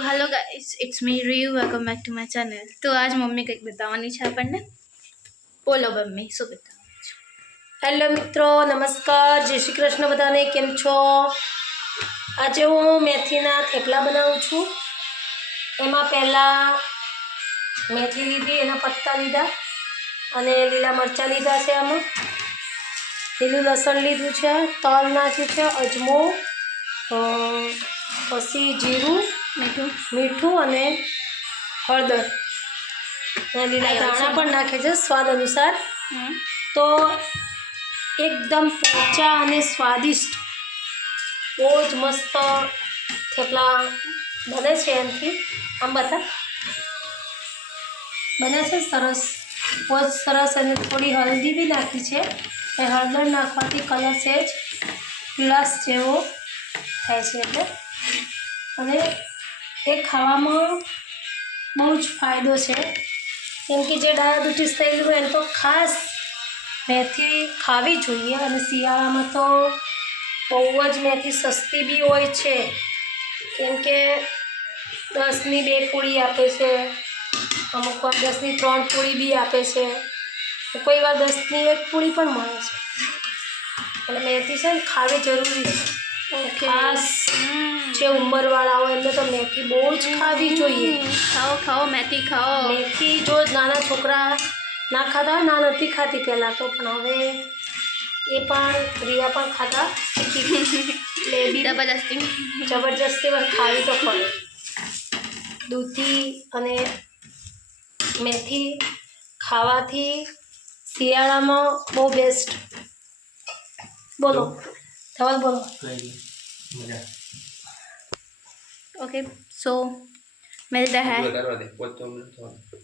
Hello guys, it's me रियू, welcome back to my channel. तो आज मम्मी કંઈક બતાવવાની છે આપણને। બોલો મમ્મી, શું બતાવવાનું છે? હેલો મિત્રો, નમસ્કાર, જય શ્રી કૃષ્ણ બધાને, કેમ છો? આજે હું મેથીના થેપલા બનાવું છું। એમાં પહેલાં મેથી લીધી, એના પત્તા લીધા અને લીલા મરચાં લીધા છે, આમાં લીલું લસણ લીધું છે, તલ નાખ્યું છે, અજમો, પછી જીરું, મીઠું અને હળદર અને લીલા ધાણા પણ નાખે છે સ્વાદ અનુસાર। તો એકદમ પોચા અને સ્વાદિષ્ટ બહુ જ મસ્ત થેપલા બને છે। એનાથી આમ બધા બને છે સરસ, બહુ જ સરસ। અને થોડી હલ્દી બી નાખી છે, એ હળદર નાખવાથી કલર સહેજ પીળાશ જેવો થાય છે એટલે, અને એ ખાવામાં બહુ જ ફાયદો છે। કેમ કે જે ડાયાબિટીસ થયેલું હોય એને તો ખાસ મેથી ખાવી જોઈએ। અને શિયાળામાં તો બહુ જ મેથી સસ્તી બી હોય છે, કેમ કે 10ની 2 પૂળી આપે છે, અમુક વાર 10ની 3 પૂળી બી આપે છે, કોઈ વાર 10ની 1 પૂળી પણ મળે છે। એટલે મેથી છે ને ખાવી જરૂરી છે। ખાસ જે ઉંમરવાળા હોય એમને તો મેથી બહુ જ ખાવી જોઈએ। ખાઓ ખાઓ, મેથી ખાઓ। મેથી જો નાના છોકરા ના ખાતા હોય, ના નથી ખાતી પહેલાં તો, પણ હવે એ પણ રિયા પણ ખાતા શીખી એટલે બી જબરજસ્તી પણ ખાવી તો પડે। દૂધી અને મેથી ખાવાથી શિયાળામાં બહુ બેસ્ટ। બોલો ધવલ, બોલો। ओके, सो मिलता है।